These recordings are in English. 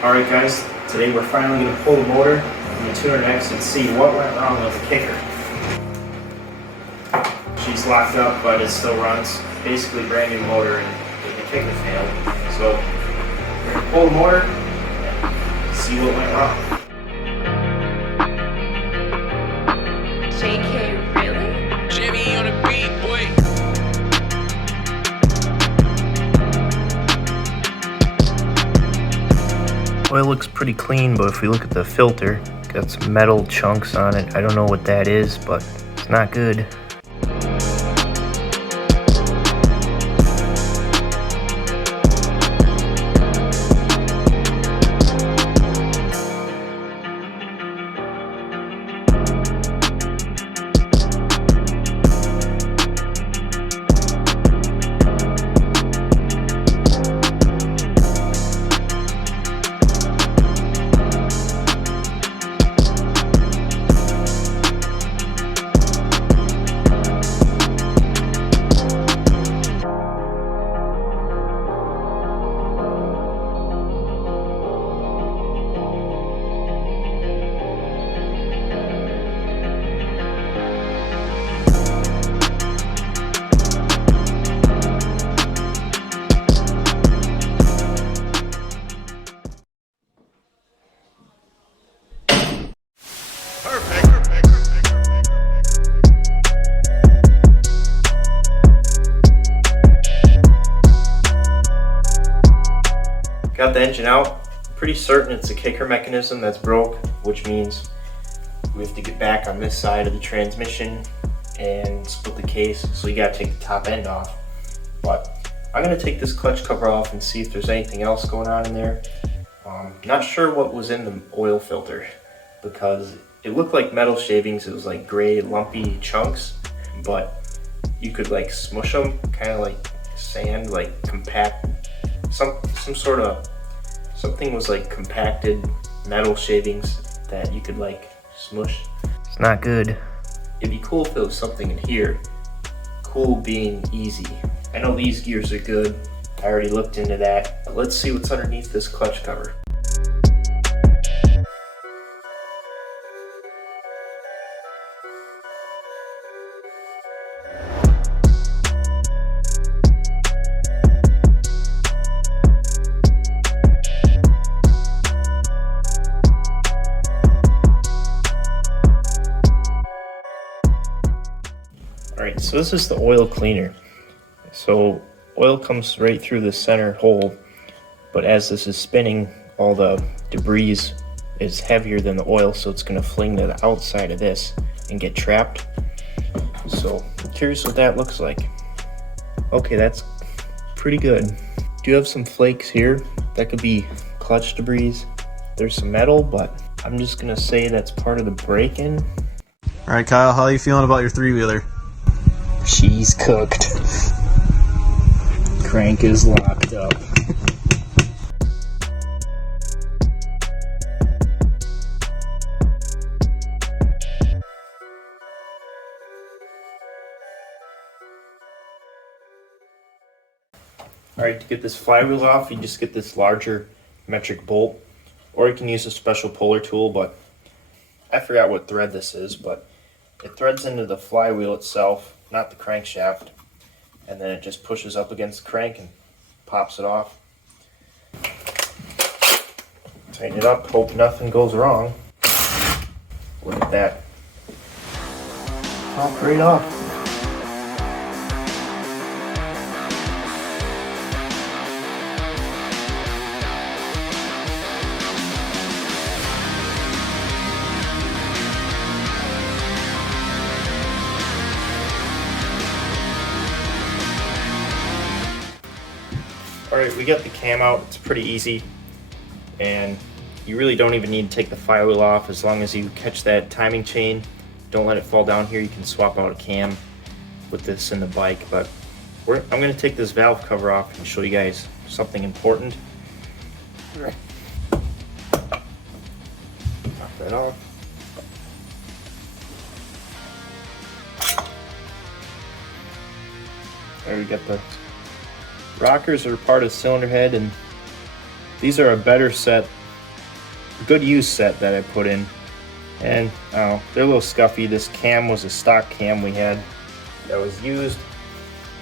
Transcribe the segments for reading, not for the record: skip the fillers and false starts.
Alright guys, today we're finally going to pull the motor from the tuner next and see what went wrong with the kicker. She's locked up but it still runs. Basically brand new motor and the kicker failed. So we're going to pull the motor and see what went wrong. JK, really? Jimmy on the beat, boy. Oil looks pretty clean, but if we look at the filter, it's got some metal chunks on it. I don't know what that is, but it's not good. Got the engine out. Pretty certain it's the kicker mechanism that's broke, which means we have to get back on this side of the transmission and split the case, so you gotta take the top end off. But I'm gonna take this clutch cover off and see if there's anything else going on in there. Not sure what was in the oil filter because it looked like metal shavings. It was like gray lumpy chunks, but you could like smush them, kind of like sand, like compact. Some sort of something was like compacted metal shavings that you could like smush. It's not good. It'd be cool if there was something in here. Cool being easy. I know these gears are good. I already looked into that. But let's see what's underneath this clutch cover. Alright, so this is the oil cleaner. So oil comes right through the center hole, but as this is spinning, all the debris is heavier than the oil, so it's going to fling to the outside of this and get trapped. So I'm curious what that looks like. Okay, that's pretty good. Do you have some flakes here? That could be clutch debris. There's some metal, but I'm just going to say that's part of the break-in. Alright Kyle, how are you feeling about your three-wheeler? She's cooked. Crank is locked up. Alright, to get this flywheel off, you just get this larger metric bolt, or you can use a special puller tool, but I forgot what thread this is, but it threads into the flywheel itself, not the crankshaft, and then it just pushes up against the crank and pops it off. Tighten it up, hope nothing goes wrong. Look at that. Pop right off. Alright, we got the cam out. It's pretty easy, and you really don't even need to take the flywheel off as long as you catch that timing chain. Don't let it fall down here. You can swap out a cam with this in the bike, but I'm going to take this valve cover off and show you guys something important. Pop that off. There we got the rockers are part of the cylinder head, and these are a better set good use set that I put in. And they're a little scuffy. This cam was a stock cam we had that was used.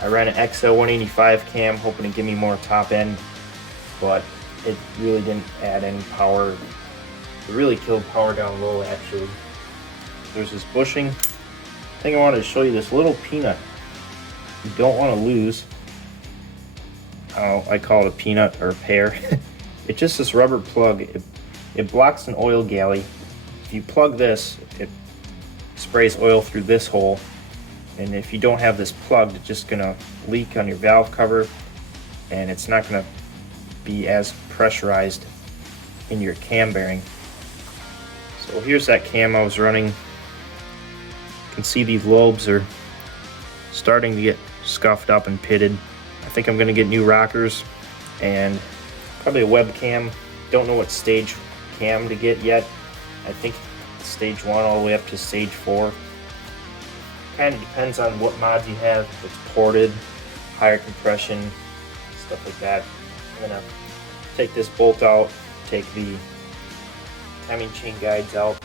I ran an XL185 cam hoping to give me more top end, but it really didn't add any power. It really killed power down low actually. There's this bushing. I think I wanted to show you this little peanut. You don't want to lose. I call it a peanut or a pear. It's just this rubber plug. It blocks an oil galley. If you plug this, it sprays oil through this hole. And if you don't have this plugged, it's just gonna leak on your valve cover, and it's not gonna be as pressurized in your cam bearing. So here's that cam I was running. You can see these lobes are starting to get scuffed up and pitted. I think I'm gonna get new rockers and probably a webcam. Don't know what stage cam to get yet. I think stage 1 all the way up to stage 4. Kind of depends on what mods you have. If it's ported, higher compression, stuff like that. I'm gonna take this bolt out, take the timing chain guides out.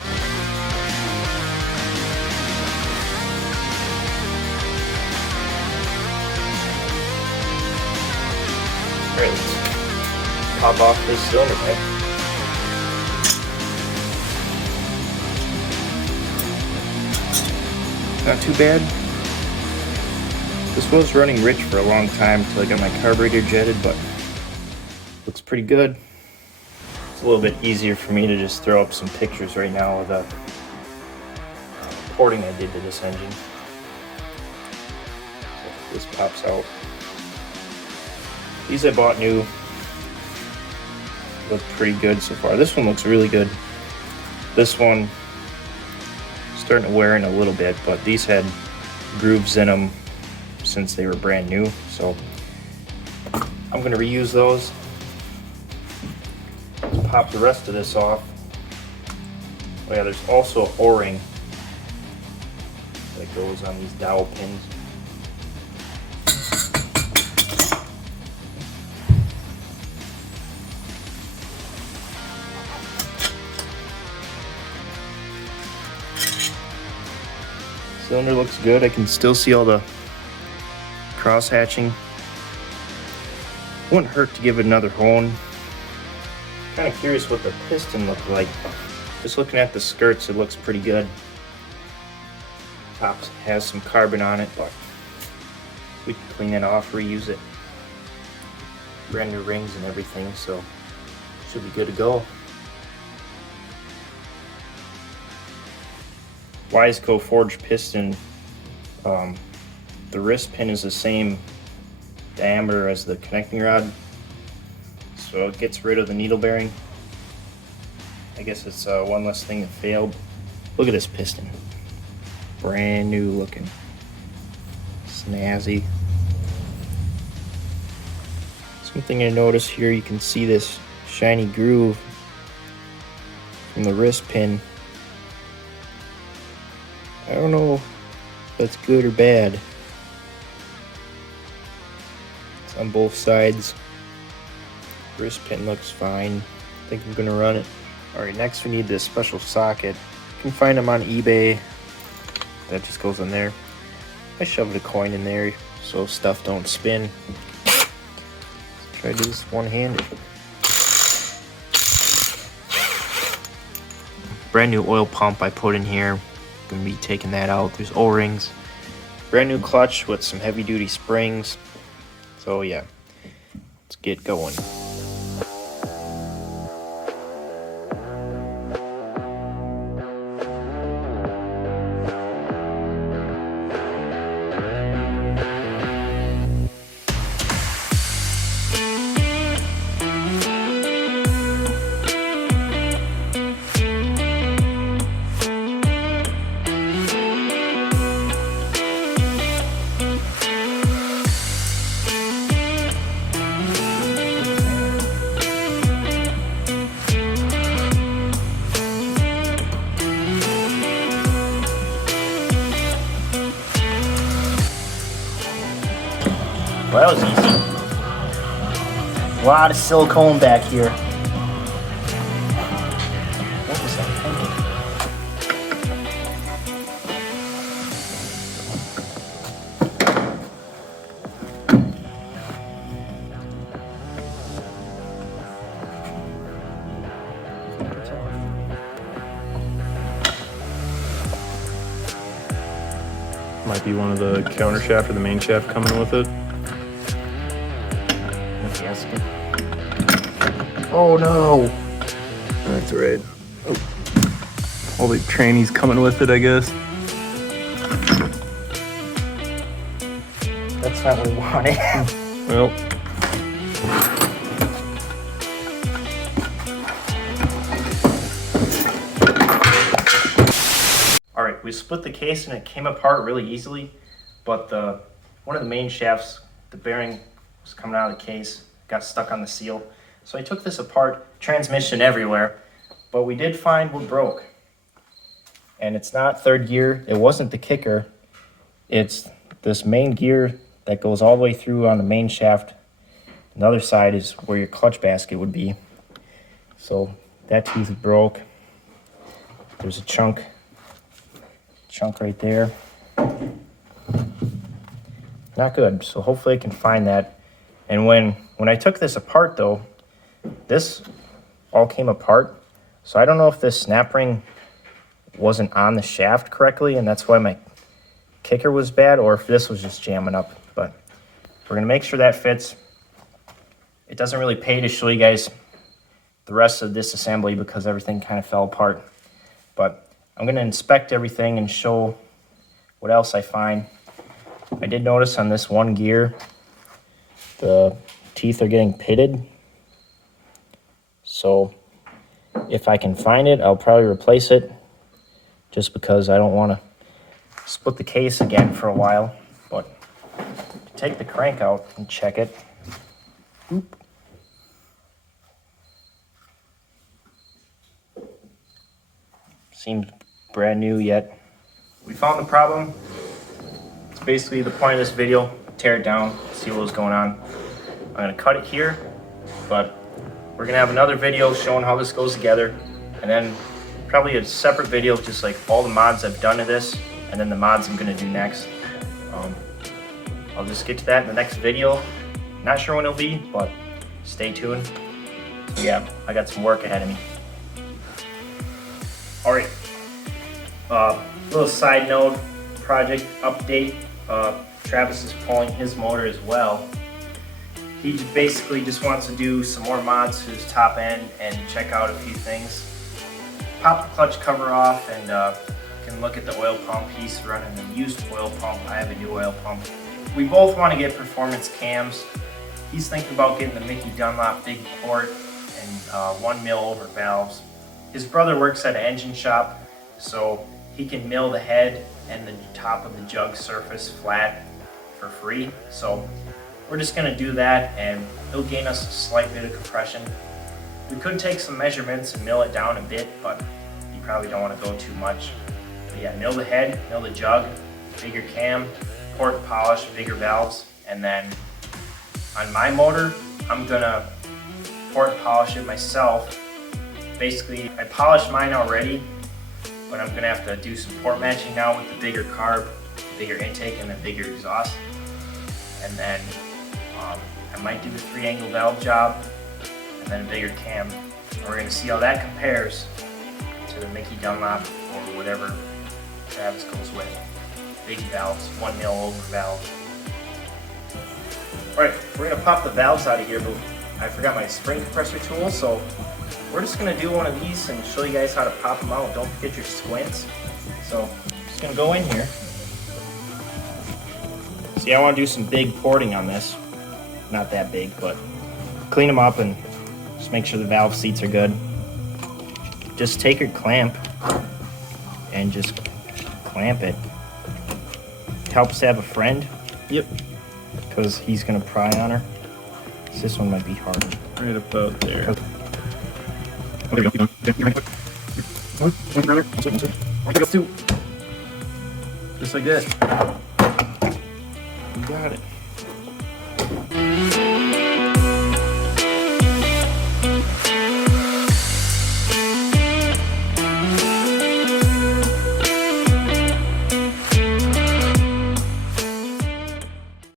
Alright, let's pop off this cylinder head. Not too bad. This was running rich for a long time until I got my carburetor jetted, but looks pretty good. It's a little bit easier for me to just throw up some pictures right now of the porting I did to this engine. So this pops out. These I bought new. Look pretty good so far. This one looks really good. This one starting to wear in a little bit, but these had grooves in them since they were brand new, so I'm going to reuse those. Let's pop the rest of this off. Oh yeah, there's also an O-ring that goes on these dowel pins. Cylinder looks good. I can still see all the cross hatching. Wouldn't hurt to give it another hone. Kind of curious what the piston looked like. Just looking at the skirts, it looks pretty good. Top has some carbon on it, but we can clean it off, reuse it. Brand new rings and everything, so should be good to go. Wiseco forged piston. The wrist pin is the same diameter as the connecting rod, so it gets rid of the needle bearing. I guess it's one less thing that failed. Look at this piston, brand new looking, snazzy. Something I noticed here, you can see this shiny groove from the wrist pin. I don't know if that's good or bad. It's on both sides. Wrist pin looks fine. I think I'm gonna run it. Alright, next we need this special socket. You can find them on eBay. That just goes in there. I shoved a coin in there so stuff don't spin. Let's try to do this one-handed. Brand new oil pump I put in here. Gonna be taking that out. There's O-rings, brand new clutch with some heavy duty springs. So yeah, let's get going. Well, that was easy. A lot of silicone back here. Might be one of the counter shaft or the main shaft coming with it. Gasket. Oh no! That's right. Oh. All the trannies coming with it, I guess. That's not what we wanted. Well, all right, we split the case and it came apart really easily, but one of the main shafts, the bearing was coming out of the case, got stuck on the seal. So I took this apart, transmission everywhere, but we did find what broke. And it's not third gear, it wasn't the kicker, it's this main gear that goes all the way through on the main shaft. The other side is where your clutch basket would be. So that tooth broke. There's a chunk right there. Not good, so hopefully I can find that. And when I took this apart though, this all came apart. So I don't know if this snap ring wasn't on the shaft correctly and that's why my kicker was bad, or if this was just jamming up. But we're gonna make sure that fits. It doesn't really pay to show you guys the rest of this assembly because everything kind of fell apart. But I'm gonna inspect everything and show what else I find. I did notice on this one gear, the teeth are getting pitted. So if I can find it, I'll probably replace it just because I don't want to split the case again for a while. But take the crank out and check it. Oop. Seems brand new yet. We found the problem. It's basically the point of this video. Tear it down, see what was going on. I'm gonna cut it here, but we're gonna have another video showing how this goes together, and then probably a separate video of just like all the mods I've done to this, and then the mods I'm gonna do next. I'll just get to that in the next video. Not sure when it'll be, but stay tuned. So yeah, I got some work ahead of me. All right, little side note, project update. Travis is pulling his motor as well. He basically just wants to do some more mods to his top end and check out a few things. Pop the clutch cover off and can look at the oil pump. He's running a used oil pump. I have a new oil pump. We both want to get performance cams. He's thinking about getting the Mickey Dunlop big port and 1 mil over valves. His brother works at an engine shop, so he can mill the head and the top of the jug surface flat for free. So we're just gonna do that and it'll gain us a slight bit of compression. We could take some measurements and mill it down a bit, but you probably don't want to go too much. But yeah, mill the head, mill the jug, bigger cam, port polish, bigger valves, and then on my motor, I'm gonna port polish it myself. Basically, I polished mine already, but I'm gonna have to do some port matching now with the bigger carb, bigger intake, and the bigger exhaust. And then I might do a 3-angle valve job, and then a bigger cam. And we're gonna see how that compares to the Mickey Dunlop or whatever Travis goes with. Big valves, 1 mil over valves. All right, we're gonna pop the valves out of here, but I forgot my spring compressor tool, so we're just gonna do one of these and show you guys how to pop them out. Don't forget your squints. So I'm just gonna go in here. See, I wanna do some big porting on this. Not that big, but clean them up and just make sure the valve seats are good. Just take your clamp and just clamp it. Helps to have a friend. yep, Because he's gonna pry on her. So this one might be hard. right about there. Okay. There we go. Just like that. You got it.